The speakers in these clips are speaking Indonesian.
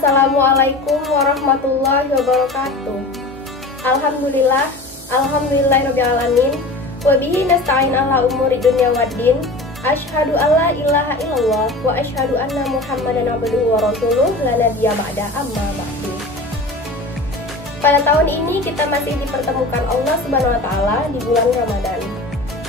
Assalamualaikum warahmatullahi wabarakatuh. Alhamdulillahirrabbilalamin. Wabihi nasta'in ala umuri dunya waddin. Asyhadu alla ilaha illallah wa asyhadu anna Muhammadan abduhu wa rasuluh la nabiyya ba'da amma ba'du. Pada tahun ini kita masih dipertemukan Allah Subhanahu wa taala di bulan Ramadan.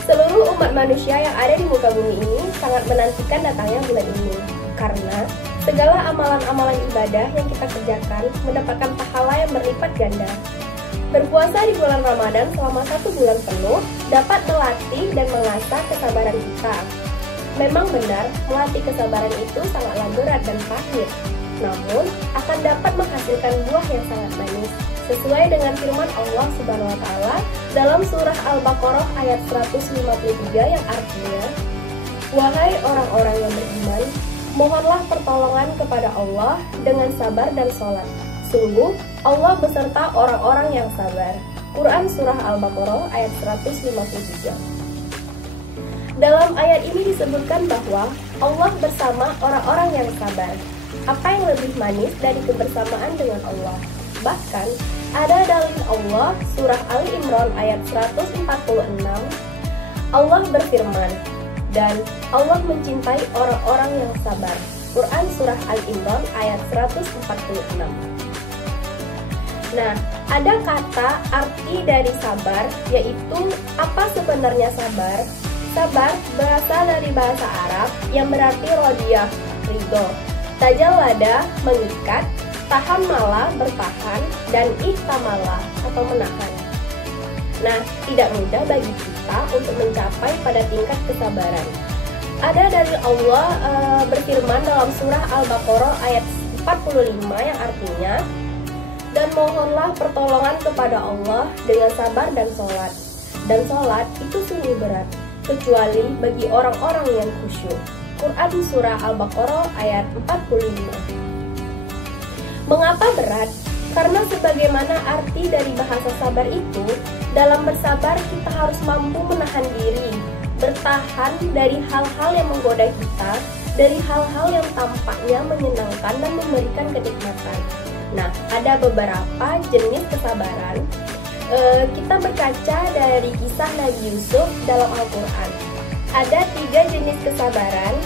Seluruh umat manusia yang ada di muka bumi ini sangat menantikan datangnya bulan ini karena segala amalan-amalan ibadah yang kita kerjakan mendapatkan pahala yang berlipat ganda. Berpuasa di bulan Ramadan selama 1 bulan penuh dapat melatih dan mengasah kesabaran kita. Memang benar, melatih kesabaran itu sangatlah berat dan pahit, namun akan dapat menghasilkan buah yang sangat manis, sesuai dengan firman Allah Subhanahu wa taala dalam surah Al-Baqarah ayat 153 yang artinya, "Wahai orang-orang yang beriman, mohonlah pertolongan kepada Allah dengan sabar dan sholat. Sungguh, Allah beserta orang-orang yang sabar." Quran Surah Al-Baqarah ayat 153. Dalam ayat ini disebutkan bahwa Allah bersama orang-orang yang sabar. Apa yang lebih manis dari kebersamaan dengan Allah? Bahkan, ada dalil Allah Surah Ali Imran ayat 146. Allah berfirman, "Dan Allah mencintai orang-orang yang sabar." Quran Surah Al-Imran ayat 146. Nah, ada kata arti dari sabar, yaitu apa sebenarnya sabar? Sabar berasal dari bahasa Arab yang berarti rodiyah, ridho, tajallada, mengikat, tahammala, bertahan, dan ihtamala atau menahan. Nah, tidak mudah bagi kita untuk mencapai pada tingkat kesabaran. Ada dari Allah berfirman dalam surah Al-Baqarah ayat 45 yang artinya, "Dan mohonlah pertolongan kepada Allah dengan sabar dan sholat. Dan sholat itu sungguh berat, kecuali bagi orang-orang yang khusyuk." Quran Surah Al-Baqarah ayat 45. Mengapa berat? Karena sebagaimana arti dari bahasa sabar itu, dalam bersabar kita harus mampu menahan diri, bertahan dari hal-hal yang menggoda kita, dari hal-hal yang tampaknya menyenangkan dan memberikan kenikmatan. Nah, ada beberapa jenis kesabaran. Kita berkaca dari kisah Nabi Yusuf dalam Al-Quran. Ada 3 jenis kesabaran.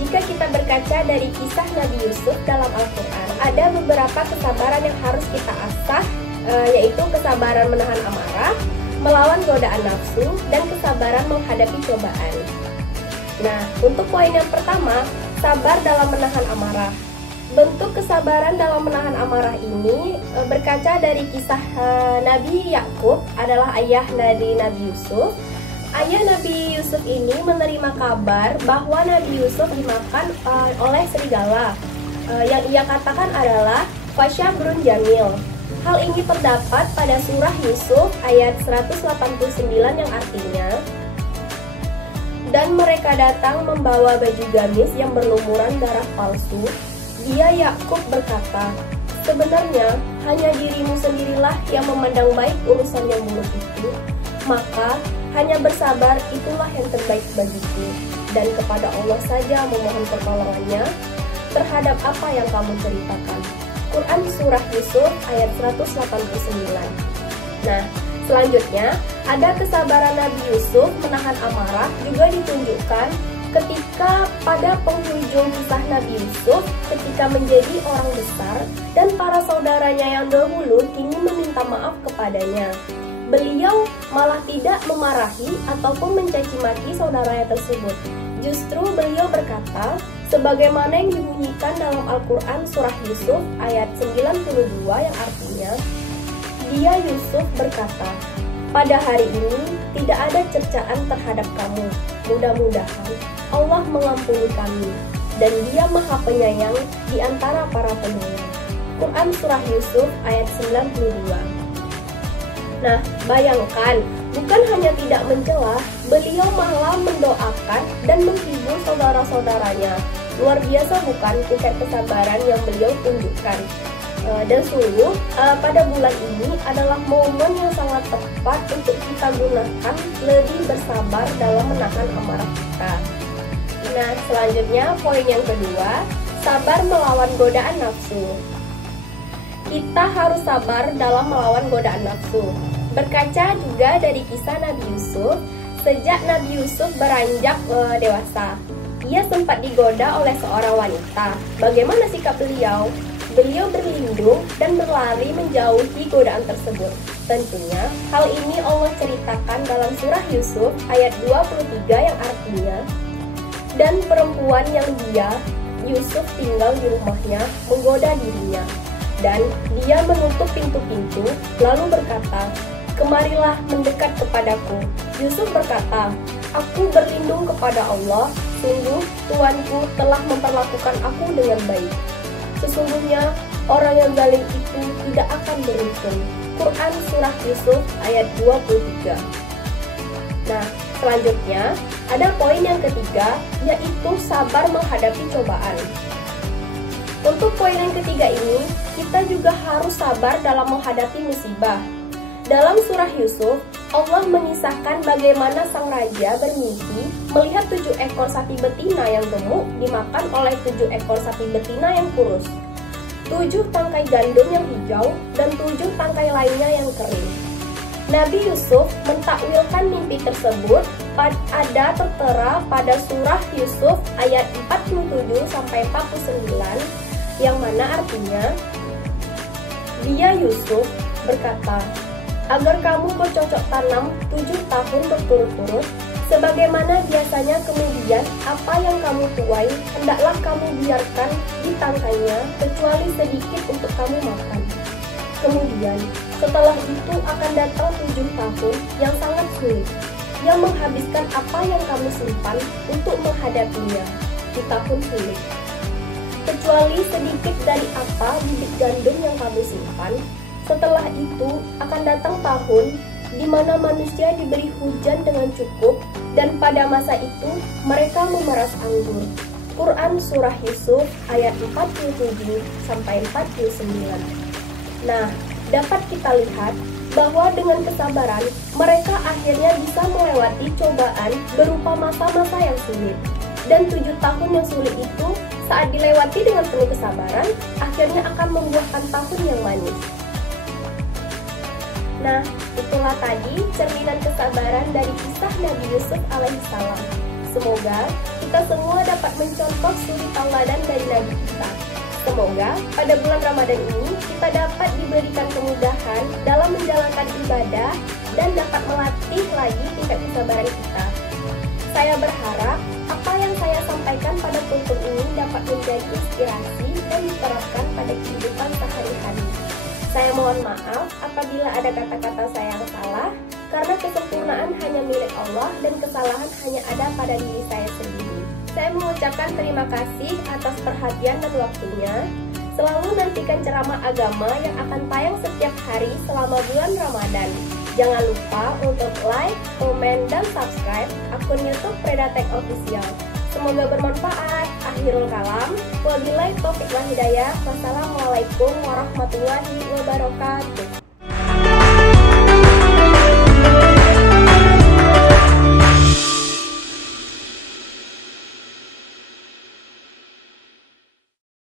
Jika kita berkaca dari kisah Nabi Yusuf dalam Al-Quran, ada beberapa kesabaran yang harus kita asah, yaitu kesabaran menahan amarah, melawan godaan nafsu, dan kesabaran menghadapi cobaan. Nah, untuk poin yang pertama, sabar dalam menahan amarah. Bentuk kesabaran dalam menahan amarah ini berkaca dari kisah Nabi Yakub, adalah ayah dari Nabi Yusuf. Ayah Nabi Yusuf ini menerima kabar bahwa Nabi Yusuf dimakan oleh serigala. Yang ia katakan adalah fasyabrun jamil. Hal ini terdapat pada surah Yusuf ayat 189 yang artinya, "Dan mereka datang membawa baju gamis yang berlumuran darah palsu. Dia Yakub berkata, 'Sebenarnya hanya dirimu sendirilah yang memandang baik urusan yang buruk itu. Maka hanya bersabar itulah yang terbaik bagiku. Dan kepada Allah saja memohon pertolongannya terhadap apa yang kamu ceritakan.'" Quran Surah Yusuf ayat 189. Nah, selanjutnya ada kesabaran Nabi Yusuf menahan amarah juga ditunjukkan ketika pada penghujung kisah Nabi Yusuf, ketika menjadi orang besar dan para saudaranya yang dahulu kini meminta maaf kepadanya. Beliau malah tidak memarahi ataupun mencaci maki saudaranya tersebut. Justru beliau berkata, sebagaimana yang dibunyikan dalam Al-Quran Surah Yusuf ayat 92 yang artinya, "Dia Yusuf berkata, 'Pada hari ini tidak ada cercaan terhadap kamu. Mudah-mudahan Allah mengampuni kami, dan Dia Maha Penyayang di antara para penyayang.'" Quran Surah Yusuf ayat 92. Nah, bayangkan, bukan hanya tidak mencela, beliau malah mendoakan dan menghibur saudara-saudaranya. Luar biasa bukan tingkat kesabaran yang beliau tunjukkan? Dan sungguh, pada bulan ini adalah momen yang sangat tepat untuk kita gunakan lebih bersabar dalam menahan amarah kita. Nah, selanjutnya poin yang kedua, sabar melawan godaan nafsu. kita harus sabar dalam melawan godaan nafsu. Berkaca juga dari kisah Nabi Yusuf, sejak Nabi Yusuf beranjak dewasa, ia sempat digoda oleh seorang wanita. Bagaimana sikap beliau? Beliau berlindung dan berlari menjauhi godaan tersebut. Tentunya hal ini Allah ceritakan dalam surah Yusuf ayat 23 yang artinya, dan perempuan yang Yusuf tinggal di rumahnya menggoda dirinya, dan dia menutup pintu-pintu lalu berkata, "Kemarilah mendekat kepadaku." Yusuf berkata, "Aku berlindung kepada Allah, sungguh Tuanku telah memperlakukan aku dengan baik. Sesungguhnya orang yang zalim itu tidak akan beruntung." Quran Surah Yusuf ayat 23. Nah, selanjutnya ada poin yang ketiga, yaitu sabar menghadapi cobaan. Untuk poin yang ketiga ini, kita juga harus sabar dalam menghadapi musibah. Dalam surah Yusuf, Allah mengisahkan bagaimana sang raja bermimpi melihat 7 ekor sapi betina yang gemuk dimakan oleh 7 ekor sapi betina yang kurus, 7 tangkai gandum yang hijau, dan 7 tangkai lainnya yang kering. Nabi Yusuf mentakwilkan mimpi tersebut ada tertera pada surah Yusuf ayat 47-49, yang mana artinya, dia Yusuf berkata, "Agar kamu bercocok tanam 7 tahun berturut-turut, sebagaimana biasanya kemudian apa yang kamu tuai, hendaklah kamu biarkan di tangkainya, kecuali sedikit untuk kamu makan. Kemudian, setelah itu akan datang 7 tahun yang sangat sulit, yang menghabiskan apa yang kamu simpan untuk menghadapinya di tahun sulit. Kecuali sedikit dari apa bibit gandum yang kamu simpan, setelah itu akan datang tahun di mana manusia diberi hujan dengan cukup, dan pada masa itu mereka memeras anggur." Quran Surah Yusuf ayat 47-49. Nah, dapat kita lihat bahwa dengan kesabaran, mereka akhirnya bisa melewati cobaan berupa masa-masa yang sulit. Dan 7 tahun yang sulit itu, saat dilewati dengan penuh kesabaran, akhirnya akan membuahkan tahun yang manis. Nah, itulah tadi cerminan kesabaran dari kisah Nabi Yusuf alaihissalam. Semoga kita semua dapat mencontoh suri tauladan dari Nabi kita. Semoga pada bulan Ramadan ini kita dapat diberikan kemudahan dalam menjalankan ibadah dan dapat melatih lagi tingkat kesabaran kita. Saya berharap apa yang saya sampaikan pada kultum ini dapat menjadi inspirasi dan diterapkan pada kehidupan sehari-hari. Saya mohon maaf apabila ada kata-kata saya yang salah, karena kesempurnaan hanya milik Allah dan kesalahan hanya ada pada diri saya sendiri. Saya mengucapkan terima kasih atas perhatian dan waktunya. Selalu nantikan ceramah agama yang akan tayang setiap hari selama bulan Ramadan. Jangan lupa untuk like, komen, dan subscribe akun YouTube Predatek Official. Semoga bermanfaat. Akhirul kalam. Wabillahi taufiq wal hidayah. Wassalamualaikum warahmatullahi wabarakatuh.